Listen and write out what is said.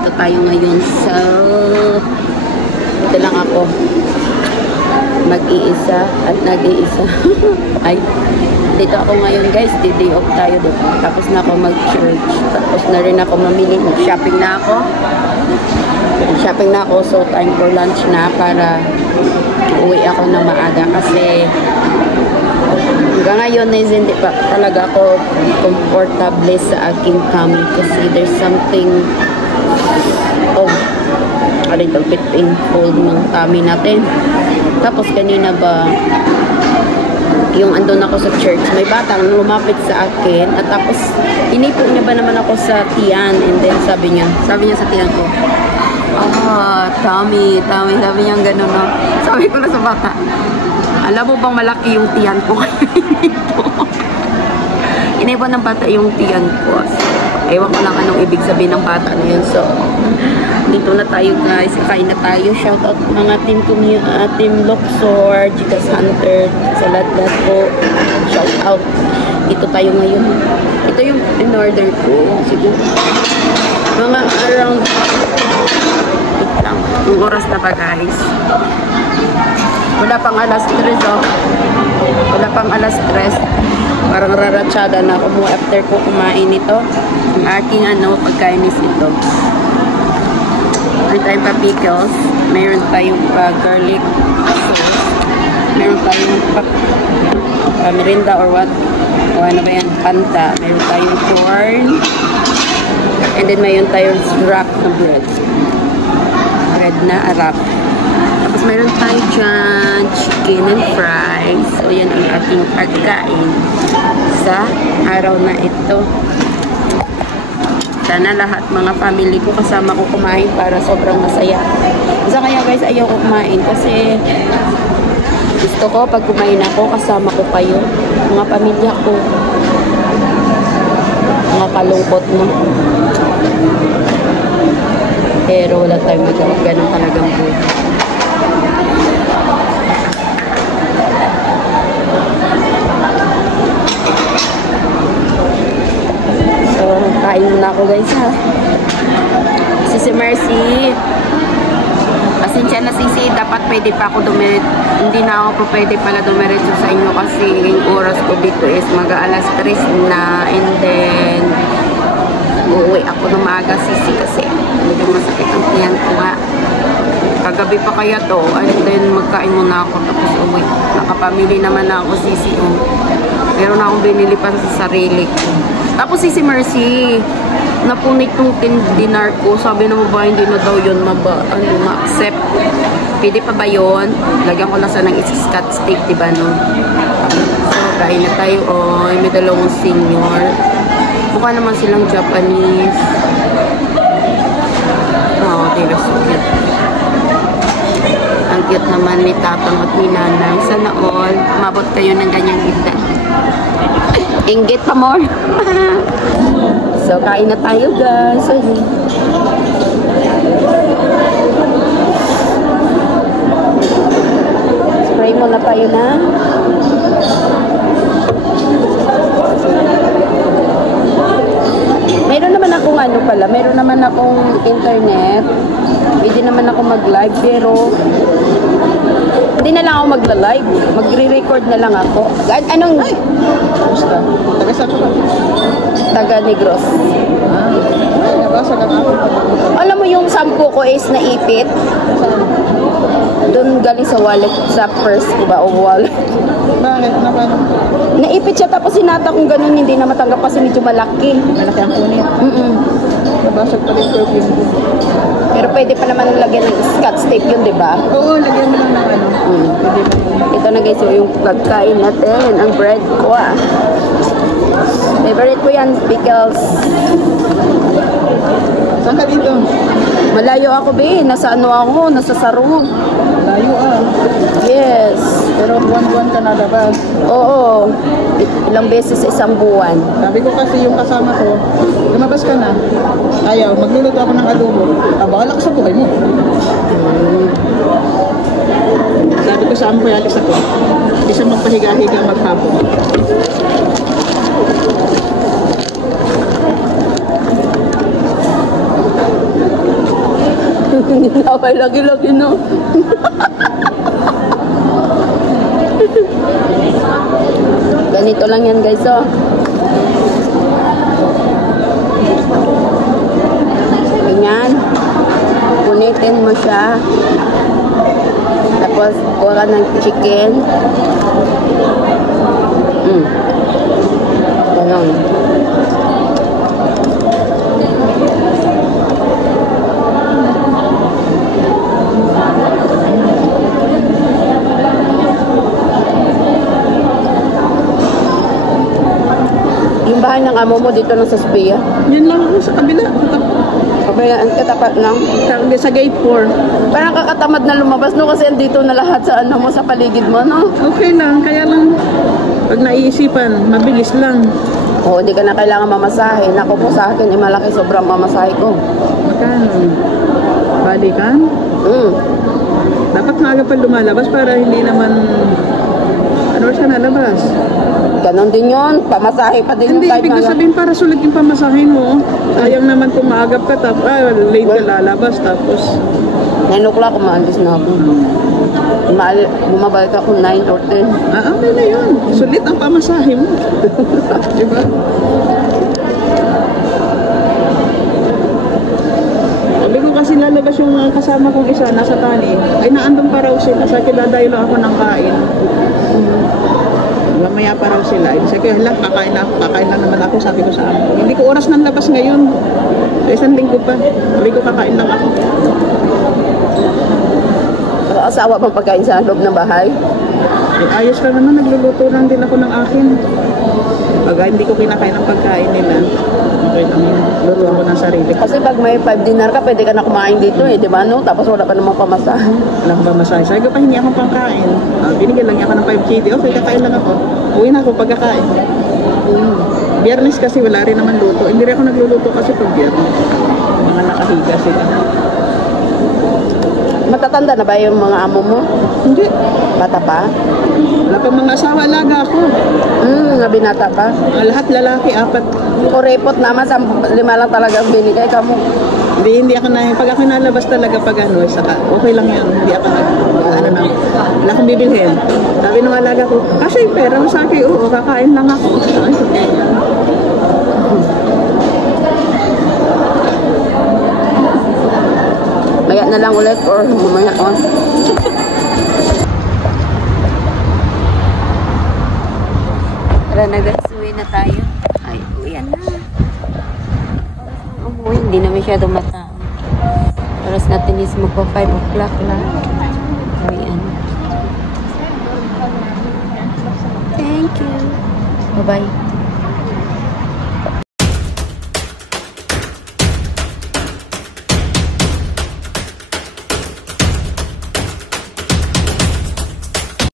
Nandito tayo ngayon sa... Ito lang ako. Mag-iisa at nag-iisa. Ay, dito ako ngayon guys. Day off tayo dito. Tapos na ako mag-church. Tapos na rin ako mamili. Shopping na ako. Shopping na ako. So, time for lunch na para uwi ako na maaga. Kasi hanggang ngayon is hindi pa talaga ako comfortable sa aking tummy. Kasi there's something of a little bit painful ng tummy natin. Tapos kanina ba, yung andun ako sa church, may batang lumapit sa akin at tapos inipo niya ba naman ako sa tiyan, and then sabi niya sa tiyan ko, tummy, sabi niya gano'n, no? Sabi ko na sa bata, alam mo bang malaki yung tiyan ko? Inipo ng bata yung tiyan ko. Ewan ko lang anong ibig sabihin ng bata na yun. So, dito na tayo guys. Kain na tayo. Shoutout mga team Luxor, Gigas Hunter, sa lahat po. Shoutout. Dito tayo ngayon. Ito yung in-order ko. Siguro. Mga around... Yung oras na pa guys. Wala pang alas 3 oh. Wala pang alas 3. Parang raratsada na ako after ko kumain ito. Ang aking pagkain is ito. Meron tayong pickles. Meron tayong garlic sauce. Meron tayong merinda or what? O ano ba yan? Panta. Meron tayong corn. And then meron tayong wrap na bread. Bread na wrap. Tapos meron tayo dyan chicken and fries. So yan ang ating pagkain sa araw na ito. Sana lahat mga family ko kasama ko kumain para sobrang masaya. Isa kaya guys ayaw ko kumain kasi gusto ko pag kumain ako kasama ko kayo. Mga pamilya ko. Mga kalungkot mo. Pero wala tayong magawa. Ganun talagang buhay. Kain muna ako guys ha. Si Mercy. Pasensya na Sisi. Dapat pwede pa ako dumiret. Hindi na ako pwede pala dumiretso sa inyo kasi yung oras ko dito is mag-alas 3 na. And then uuwi ako ng maaga Sisi kasi medyo masakit ang tiyan ko nga. Kagabi pa kaya to. And then magkain muna ako tapos uwi. Nakapamili naman na ako Sisi. Meron na akong binili pa sa sarili ko. Tapos si Mercy, napunit yung dinar ko. Sabi na mo ba, hindi na daw yun ma-accept. Pwede pa ba yun? Lagyan ko na sa ng Scotch tape, diba no? So, kain na tayo. May dalawang senior. Mukha naman silang Japanese. They're so cute. Ang cute naman ni Tatang at ni Nanay. Sana all, mabot kayo ng ganyang edad. Inggit pa more. So, kain na tayo guys. Spray muna tayo na. Meron naman akong meron naman akong internet. Hindi naman ako mag-live pero hindi na lang ako magla-live. Magre-record na lang ako. Anong... Gusto? Taga saan ka? Taga Negros. Nabasa ka nga. Alam mo yung sampo ko is naipit? Doon galing sa wallet, sa purse ko ba o wallet. Bakit? Naipit siya tapos sinata kong ganun hindi na matanggap kasi medyo malaki. Malaki ang kunit. Nabasag pa rin perfume ko. Pero pwede pa naman lagyan ng Scotch tape yun, di ba? Oo, lagyan mo lang ng Ito na guys, yung pagkain natin, ang bread ko Favorite ko yan, pickles. Saan ka dito? Malayo ako, be. Nasa nasa Saru. Malayo Yes. Pero buwan-buwan ka nalabas. Oo. Ilang beses sa isang buwan. Sabi ko kasi yung kasama ko, lumabas ka na. Ayaw, magluluto ako ng adobo. Bahala ka sa buhay mo. Sabi ko sa amo ko, alis ako. Hindi siya magpahiga-higa maghapon. Hindi na ako lagi-lagi, no? Ganito lang yan, guys, oh. Ganyan. Punitin mo siya. Tapos, kuha ka ng chicken. Ganon. Yung bahay ng amo mo dito lang sa Sophia? Yan lang ako sa kabila. Okay, ang katapat lang. Sa gate 4. Parang kakatamad na lumabas, no? Kasi andito na lahat sa ano mo, sa paligid mo, no? Okay lang, kaya lang pag naiisipan, mabilis lang. Oo, hindi ka na kailangan mamasahe. Naku po sa akin, malaki sobrang mamasahe ko. Magkano? Balikan? Dapat maaga pa lumalabas para hindi naman ano siya nalabas. Ganon din yun. Pamasahe pa din Hindi, yung ibig sabihin para sulit yung pamasahin mo. Sayang naman kung maagap ka, tapos late ka lalabas, tapos 9 o'clock, umaalis na ako. Bumabalik ako 9 or 10. okay na yun. Sulit ang pamasahe mo. Diba? Sabi ko kasi lalabas yung kasama kong isa, nasa tani. Ay, naandun pa raw sila. Sa akin, dadayo lang ako ng kain. Mamaya pa raw sila. Sabi ko, hala, kakain lang naman ako. Sabi ko sa amo ko, hindi ko oras ng labas ngayon. Sa isang linggo pa. Sabi ko, kakain lang ako. Asawa bang pagkain sa loob ng bahay? Ayos lang naman, nagluluto lang din ako ng akin. Pag hindi ko kinakain ang pagkain nila, okay lang yun. Luto ako ng sarili. Kasi pag may 5 dinner ka, pwede ka na kumain dito eh, di ba no? Tapos wala pa namang pamasahe. Wala akong pamasahe. Sabi ko pa, hindi akong pangkain. Binigyan lang niya ako ng 5 KD. Okay, kakain lang ako. Uwi na ako pagkakain. Biyernes kasi wala rin naman luto. Hindi rin ako nagluluto kasi pag biyernes. Mga nakahiga sila. Matatanda na ba yung mga amo mo? Hindi. Bata pa? Wala pang mga asawa, alaga ako. Nga binata pa? Lahat lalaki, 4. Kurepot naman, 5 lang talaga ang binigay ka mo. Hindi ako na, pag ako nalabas talaga pag ano, saka okay lang yan. Hindi ako wala akong bibilhin. Sabi ng alaga ko, kasi pera mo sa akin, oo, kakain lang ako. Ay, okay. Maya na lang ulit or mamaya on. Tara na guys, uwi na tayo. Ay, uwi na. Umuwi, hindi na masyado matao. Oras natin is magpa 5 o'clock lang. Uwian. Thank you. Bye-bye.